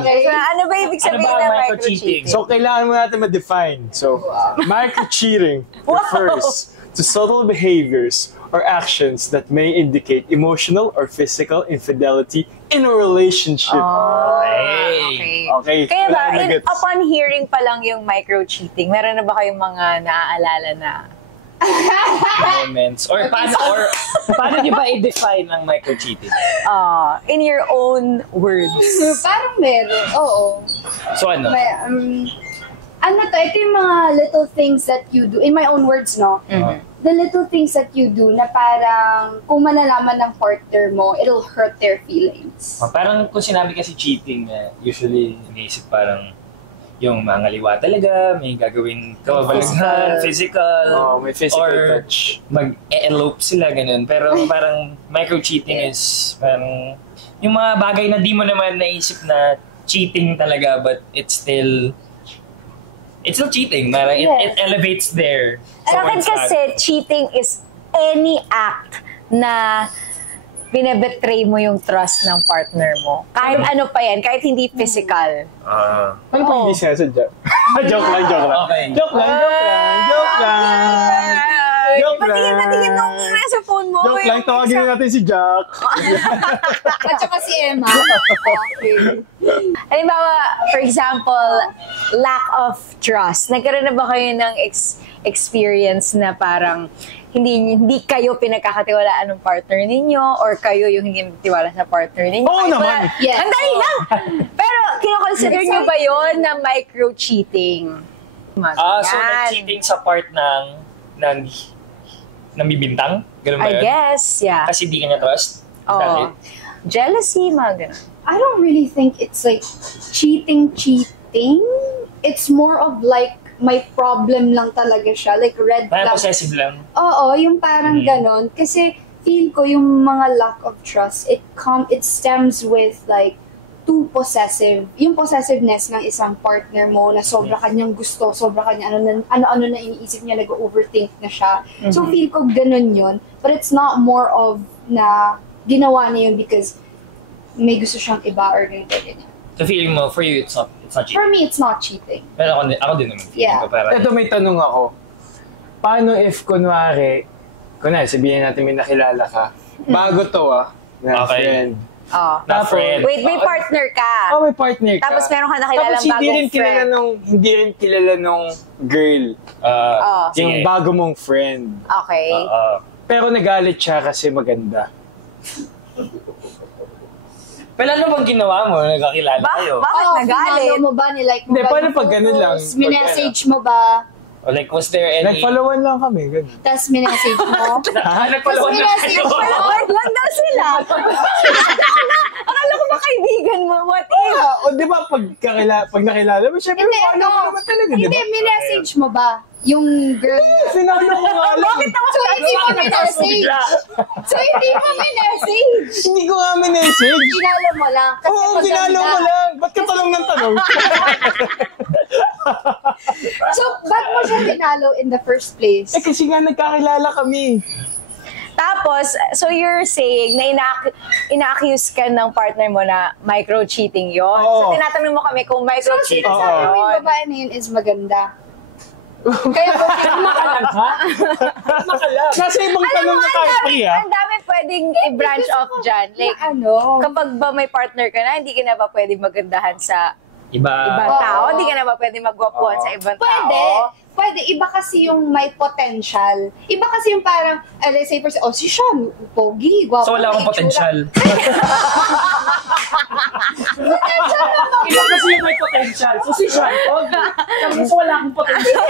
Okay. So, ano ba ibig sabihin ng micro-cheating? So, kailangan mo natin ma-define. So, micro-cheating refers to subtle behaviors or actions that may indicate emotional or physical infidelity in a relationship. Okay. Kaya ba, upon hearing pa lang yung micro-cheating, meron na ba kayong mga naaalala na moments? Or paano nyo ba i-define ang micro-cheating? in your own words? Parang meron, oo. So ano? Ito yung mga little things that you do, in my own words, no? The little things that you do na parang kung malalaman ng partner mo, it'll hurt their feelings. Parang kung sinabi kasi cheating, usually iniisip parang yung mga ngaliwa talaga, may gagawin kababalaghan, physical, may physical or touch. Mag-elope sila, ganun. Pero parang micro-cheating is parang yung mga bagay na di mo naman naisip na cheating talaga, but it's still cheating. Parang it elevates there. Sa akin kasi, cheating is any act na binebetray mo yung trust ng partner mo. Kahit ano pa yan, kahit hindi physical. Ano pa hindi sinasadya? Joke lang. Okay. Joke lang. Patingin nung nasa phone mo. Joke lang, tawagin natin si Jack. At saka si Emma. Okay. Halimbawa, for example, lack of trust. Nagkaroon na ba kayo ng experience na parang hindi kayo pinagkakatiwalaan ng partner ninyo or kayo yung hindi nagtiwala sa partner ninyo? Oo naman. Yes. Ang dali lang! Pero, kinoconsider nyo ba yun na micro-cheating? So nag-cheating sa part ng bibintang? Ganun ba I yun? guess, yeah. Kasi di ka niya trust? Oh. Jealousy, mga ganun. I don't really think it's like cheating. It's more of like may problem lang talaga siya. Like red flag. Parang possessive lang. Oo, yung parang ganon. Kasi feel ko yung mga lack of trust, it stems with like too possessive. Yung possessiveness ng isang partner mo na sobra kanyang gusto, sobra kanya ano-ano na iniisip niya, nag-overthink na siya. So feel ko ganon yun. But it's not more of na ginawa niya yun because may gusto siyang iba or ganyan. So feeling mo, for you, it's not cheating? For me, it's not cheating. Pero ako din naman. Yeah. Ito may tanong ako. Paano if kunwari, sabihin natin may nakilala ka, bago to na friend. Na friend. Wait, may partner ka. May partner ka. Tapos meron ka nakilalang bagong friend. Hindi rin kilala nung girl. Yung bago mong friend. Okay. Pero nagalit siya kasi maganda. Pero ano bang ginawa mo? Nagkakilala kayo? Bakit nagalit? Pinalo mo ba? Nilike mo Hindi, ba? paano pag ganun lang? Minessage mo ba? Or like, was there any... Nag-followan lang kami, ganun. Tapos minessage mo? Nag-followan lang kayo? Follower lang daw sila. Akala ko ba kaibigan mo? What if? O di ba pag nakilala mo, syempre follow mo naman talaga, di ba? Hindi, minessage mo ba? Yung girl. Sinalo ko nga lang. Bakit ako So, hindi mo minessage. Hindi ko nga minessage. Pinalo mo lang. Oo, sinalo ko lang. Ba't ka tanong ng tanong? So, ba't mo siya pinalo in the first place? Kasi nga nagkakilala kami. Tapos, so you're saying na ina-accuse ka ng partner mo na micro-cheating yun? So, tinatanong mo kami kung micro-cheating So, sabi mo yung babae na yun is maganda. Kaya ba Makalag ha? Makalag. Kasi ibang tanong na tayo, Priya. Ang dami pwedeng i-branch off dyan. Like, ano? kapag ba may partner ka na, hindi ka na ba pwede magandahan sa ibang Iba. tao? Hindi ka na ba pwede magwapuan sa ibang tao? Pwede. Iba kasi yung may potential. Iba kasi yung parang, let's say, si Sean, pogi, guwapo. So wala akong potential. Potential naman. Iba kasi yung may potential. So si Sean, so wala akong potential.